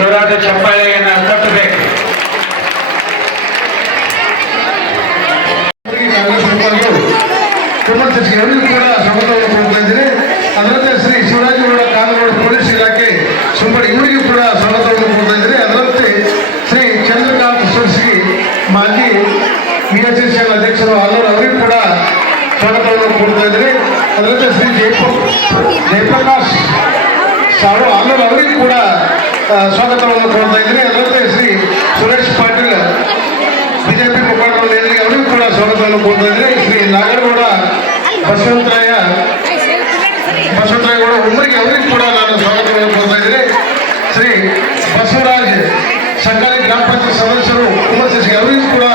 ಜೋರಾದ ಚಪ್ಪಾಳೆಯನ್ನ ಕಟ್ಟಬೇಕು ಅವರಿಗೂ ಕೂಡ ಸ್ವಾಗತವನ್ನು ಕೊಡ್ತಾ ಅದರಂತೆ ಶ್ರೀ ಶಿವರಾಜೇಗೌಡ ಕಾನೂನು ಪೊಲೀಸ್ ಇಲಾಖೆ ಸುಂಬಡಿ ಇವರಿಗೂ ಕೂಡ ಸಮತೋಲನ ಕೊಡ್ತಾ ಅದರಂತೆ ಶ್ರೀ ಚಂದ್ರಕಾಂತ್ ಸುರ್ಸಿ ಮಾಜಿ ಬಿ ಎಸ್ ಎಲ್ ಅಧ್ಯಕ್ಷರು ಅಲ್ಲೂರು ಅವರಿಗೂ ಕೂಡ ಸ್ವಾಗತವನ್ನು ಕೊಡ್ತಾ ಅದರಂತೆ ಶ್ರೀ ಜಯಪ್ರ ಜಯಪ್ರಕಾಶ್ ಸಾವು ಅಲ್ಲೂರು ಅವರಿಗೂ ಕೂಡ ಸ್ವಾಗತವನ್ನು ಕೊಡ್ತಾ ಇದ್ದೀನಿ. ಅದರಂತೆ ಶ್ರೀ ಸುರೇಶ್ ಪಾಟೀಲ್, ಬಿಜೆಪಿ ಮುಖಂಡರು ಅವರಿಗೂ ಕೂಡ ಸ್ವಾಗತವನ್ನು ಕೊಡ್ತಾ ಇದ್ದೀನಿ. ಶ್ರೀ ನಾಗರಗೌಡ ಬಸವಂತರಾಯ, ಬಸವಂತರಾಯಗೌಡ ಉಮ್ಮರಿಗೆ ಅವರಿಗೂ ಕೂಡ ನಾನು ಸ್ವಾಗತವನ್ನು ಕೊಡ್ತಾ ಇದ್ದೀನಿ. ಶ್ರೀ ಬಸವರಾಜ್ ಸರ್ಕಾರಿ ಗ್ರಾಮ ಪಂಚಾಯತ್ ಸದಸ್ಯರು ಕುಮಾರ್ ಶಶಿ ಅವರಿಗೂ ಕೂಡ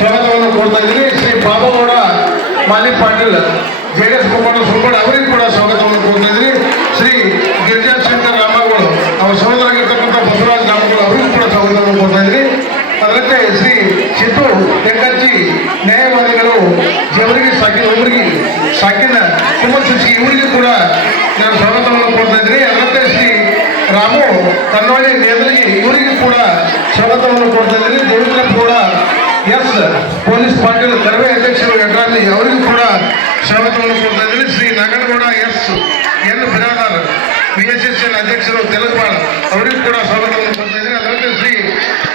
ಸ್ವಾಗತವನ್ನು ಕೊಡ್ತಾ ಇದ್ದೀನಿ. ಶ್ರೀ ಬಾಬಾಗೌಡ, ಮಾಲಿ ಪಾಟೀಲ್ ಜೆ ಎಸ್ ಮುಖಂಡ ಸುಬ್ಬಣ್ಣ ಅವರಿಗೂ ಕೂಡ ಸ್ವಾಗತವನ್ನು ಕೊಡ್ತಾ ಇದ್ದೀನಿ. ಶ್ರೀ ಗಿರಿಜಾ ಶಂಕರ್ ರಾಮಗೌಡ ಅವರ ಸಹೋದರಾಗಿರ್ತಕ್ಕಂಥ ಬಸವರಾಜ್ ರಾಮಗಳು ಅವರಿಗೂ ಕೂಡ ಸ್ವಾಗತವನ್ನು ಕೊಡ್ತಾ ಇದ್ದೀನಿ ಅದರಂತೆ ಶ್ರೀ ಸಿದ್ದು ಬೆಕ್ಕಜ್ಜಿ ನ್ಯಾಯವಾದಿಗಳು ಜವರಿಗೆ ಸಾಕಿನ ಒಬ್ಬರಿಗೆ ಸಾಕಿನ ಕುಮಾರ್ ಶಶಿ ಇವರಿಗೂ ಕೂಡ ನಾನು ಸ್ವಾಗತವನ್ನು ಕೊಡ್ತಾ ಇದ್ದೀನಿ ಅದರಂತೆ ಶ್ರೀ ಕನ್ನೋಳಿ ಇವರಿಗೆ ಇವರಿಗೂ ಕೂಡ ಸ್ವಾಗತವನ್ನು ಕೊಡ್ತಾ ಇದ್ದೀನಿ ದೇವೇಂದ್ರ ಕೂಡ ಎಸ್ ಪೊಲೀಸ್ ಪಾಟೀಲ್ ಕರವೇ ಅಧ್ಯಕ್ಷರು ಎಡ್ರಾಲಿ ಅವರಿಗೂ ಕೂಡ ಸ್ವಾಗತವನ್ನು ಕೊಡ್ತಾ ಇದ್ದೀನಿ Shri Nagangouda S N Biradar B S S N ಅಧ್ಯಕ್ಷರು ತೆಲುಗುಬಾಳ ಅವರಿಗೂ ಕೂಡ ಸ್ವಾಗತವನ್ನು ಕೊಡ್ತಾ ಇದ್ದೀನಿ ಅದರಂತೆ Shri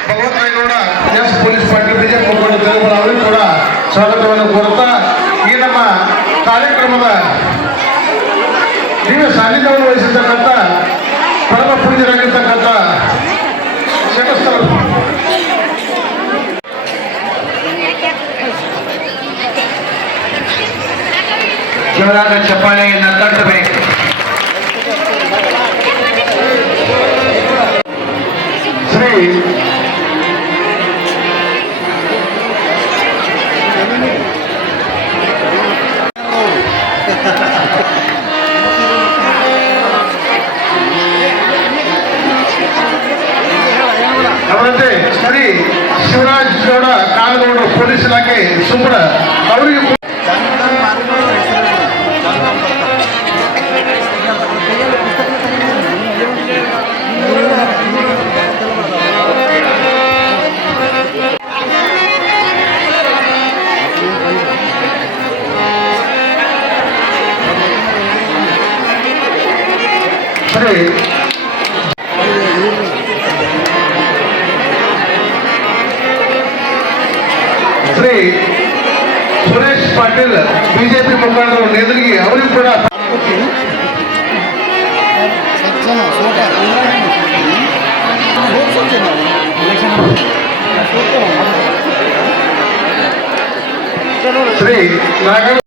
Bhagavantarayagouda S police Patil BJP Telugubala ಅವರಿಗೂ ಕೂಡ ಸ್ವಾಗತವನ್ನು ಕೊಡ್ತಾ ಈ ನಮ್ಮ ಕಾರ್ಯಕ್ರಮದ ಜೋರಾದ ಚಪ್ಪಾಳೆಯನ್ನು ತಟ್ಟಬೇಕು. ಶ್ರೀ ಅವರಂತೆ ಶ್ರೀ ಶಿವರಾಜ್ ಗೌಡ ಕಾಲಗೌಡ ಪೊಲೀಸ್ ಇಲಾಖೆ ಸುಂಬಳ ಅವರಿಗೂ ಕೂಡ ಶ್ರೀ ಶ್ರೀ ಸುರೇಶ್ ಪಾಟೀಲ್ ಬಿಜೆಪಿ ಮುಖಂಡರು ನೇದರಿಗೆ ಅವರಿಗೂ ಕೂಡ ಶ್ರೀ ನಾಗರ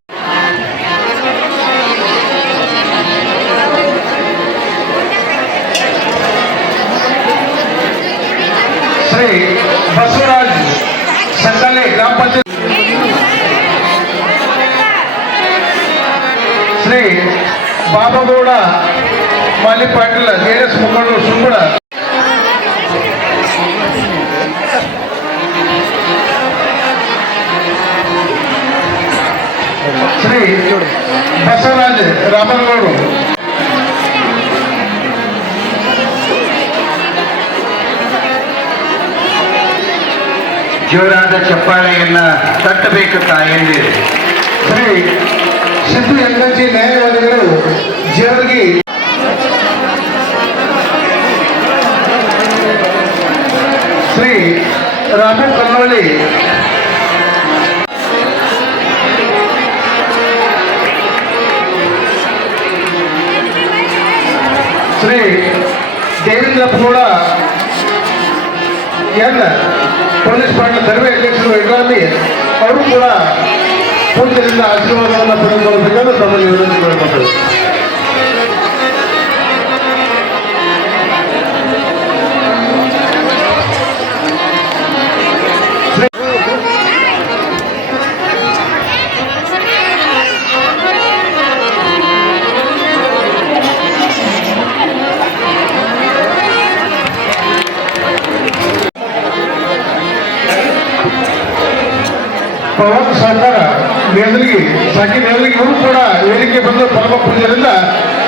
ಬಾಬಾಗೌಡ ಮಾಲಿ ಪಾಟೀಲ್ ಜೆಡಿಎಸ್ ಮುಖಂಡರು ಸುಂಬಳ ಶ್ರೀ ಬಸವರಾಜ್ ರಾಮನಗೌಡರು ಜೋರಾದ ಚಪ್ಪಾಳೆಯನ್ನ ತಟ್ಟಬೇಕು ತಾಯಂದಿರು. ಶ್ರೀ ಸಿದ್ದು ಯಂಗಂಜಿ ನ್ಯಾಯವಾದಿಗಳು Jevargi. Shri Ramu Kannoli Shri Devendra Gowda N police Patil survey ಅಧ್ಯಕ್ಷರು ಯಡ್ರಾಮಿ ಅವರು ಕೂಡ ಪೂಜೆಯಿಂದ ಆಶೀರ್ವಾದವನ್ನು ಪಡೆದುಕೊಳ್ಳಬೇಕೆಂದು ತಮ್ಮಲ್ಲಿ ವಿನಂತಿ ಮಾಡಿಕೊಟ್ಟರು ಪವನ್ ಸರ್ಕಾರ ನೇದಲಿಗೆ ಸಾಕಿ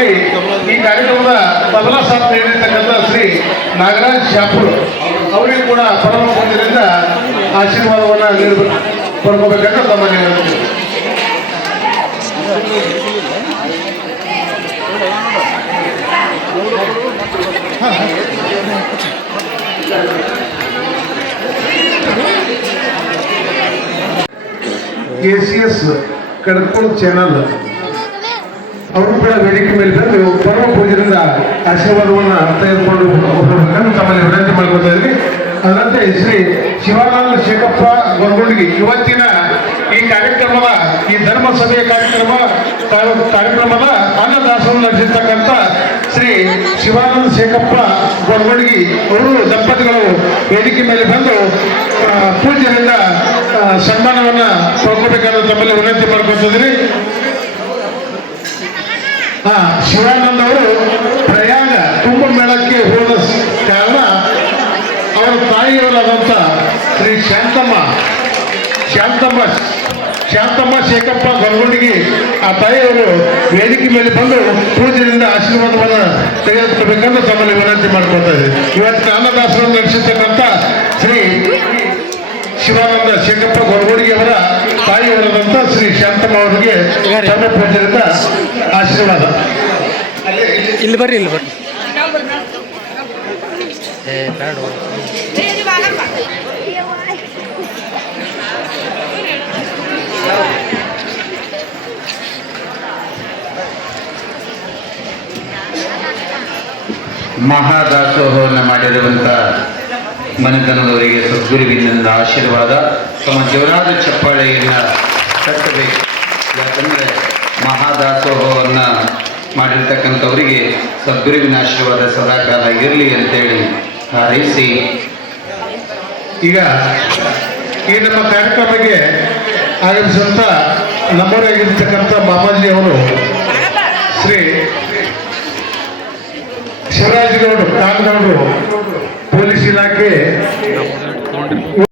ಈ ಕಾರ್ಯಕ್ರಮದ ತಬಲಾ ಸಾಥ್ ನೀಡಿರ್ತಕ್ಕಂಥ ಶ್ರೀ ನಾಗರಾಜ್ ಶಾಪುರ್ ಅವರಿಗೂ ಕೂಡ ಪರಮ ಪೂಜ್ಯರಿಂದ ಆಶೀರ್ವಾದವನ್ನು ನೀಡಬೇಕು ಬರ್ಕೋಬೇಕಂತ ತಮ್ಮಲ್ಲಿ. ಎ ಸಿ ಎಸ್ ಕಡ್ಕೊಂಡು ಚಾನಲ್ ಅವರು ಕೂಡ ವೇದಿಕೆ ಮೇಲೆ ಬಂದು ಪರಮ ಪೂಜೆಯಿಂದ ಆಶೀರ್ವಾದವನ್ನು ಅರ್ಥ ಇಟ್ಕೊಂಡು ಹೋಗಬೇಕಂತ ತಮ್ಮಲ್ಲಿ ವಿನಂತಿ ಮಾಡ್ಕೊತಾ ಇದ್ವಿ. ಅದರಂತೆ ಶ್ರೀ ಶಿವಾನಂದ ಶೇಖಪ್ಪ ಗೊರಗುಂಡಿಗೆ ಇವತ್ತಿನ ಈ ಕಾರ್ಯಕ್ರಮದ, ಈ ಧರ್ಮ ಸಭೆಯ ಕಾರ್ಯಕ್ರಮ ಕಾರ್ಯಕ್ರಮದ ಅನ್ನದಾಸವನ್ನು ನಡೆಸಿರ್ತಕ್ಕಂಥ ಶ್ರೀ ಶಿವಾನಂದ ಶೇಖಪ್ಪ ಗೊರಗುಂಡಿಗೆ ಅವರು ದಂಪತಿಗಳು ವೇದಿಕೆ ಮೇಲೆ ಬಂದು ಪೂಜೆಯಿಂದ ಸನ್ಮಾನವನ್ನು ಪಡ್ಕೋಬೇಕಾದ ತಮ್ಮಲ್ಲಿ ವಿನಂತಿ ಮಾಡ್ಕೊತಿದ್ರಿ ಶಿವಾನಂದ ಅವರು ಪ್ರಯಾಗ ಕುಂಭಮೇಳಕ್ಕೆ ಹೋದ ಕಾರಣ ಅವರ ತಾಯಿಯವರಾದಂಥ ಶ್ರೀ ಶಾಂತಮ್ಮ ಶಾಂತಮ್ಮ ಶಾಂತಮ್ಮ ಶೇಖಪ್ಪ ಗೊರಗುಂಡಿಗೆ ಆ ತಾಯಿಯವರು ವೇದಿಕೆ ಮೇಲೆ ಬಂದು ಪೂಜೆಯಿಂದ ಆಶೀರ್ವಾದವನ್ನು ತೆಗೆದುಕೊಳ್ಬೇಕಂತ ತಮ್ಮಲ್ಲಿ ವಿನಂತಿ ಮಾಡ್ಕೊಳ್ತಾ ಇದ್ದೀವಿ ಇವತ್ತು ಅನ್ನದಾಸವನ್ನು ನಡೆಸಿರ್ತಕ್ಕಂಥ ಶ್ರೀ ಶಿವಾನಂದ ಶೇಖಪ್ಪ ಗೊರಗುಡಿಗೆ ಅವರ ತಾಯಿಯವರಾದಂಥ ಶ್ರೀ ಶಾಂತಮ್ಮ ಅವರಿಗೆ ತಮ್ಮ ಪೂಜೆಯಿಂದ ಆಶೀರ್ವಾದ. ಇಲ್ಲಿ ಬರ್ರಿ ಇಲ್ಲಿ ಬರ್ರಿ. ಮಹಾದಾಸೋಹವನ್ನು ಮಾಡಿರುವಂತ ಮನೆತನದವರಿಗೆ ಸದ್ಗುರುವಿನಿಂದ ಆಶೀರ್ವಾದ. ತಮ್ಮ ಜೀವನಾದ ಚಪ್ಪಾಳೆಯನ್ನ ತಟ್ಟಬೇಕು ಯಾಕಂದ್ರೆ ಮಹಾದಾಸೋಹವನ್ನ ಮಾಡಿರ್ತಕ್ಕಂಥವರಿಗೆ ಸದ್ಗುರುವಿನ ಆಶೀರ್ವಾದ ಸದಾಕಾಲ ಇರಲಿ ಅಂತೇಳಿ ಹಾರೈಸಿ. ಈಗ ಈ ನಮ್ಮ ಕಾರ್ಯಕ್ರಮಕ್ಕೆ ಆಗಮಿಸಿದಂಥ ನಮ್ಮೂರಾಗಿರ್ತಕ್ಕಂಥ ಮಾಮಾಜಿ ಅವರು ಶ್ರೀ ಶಿವರಾಜ್ ಗೌಡ್ರು ಪೊಲೀಸ್ ಇಲಾಖೆ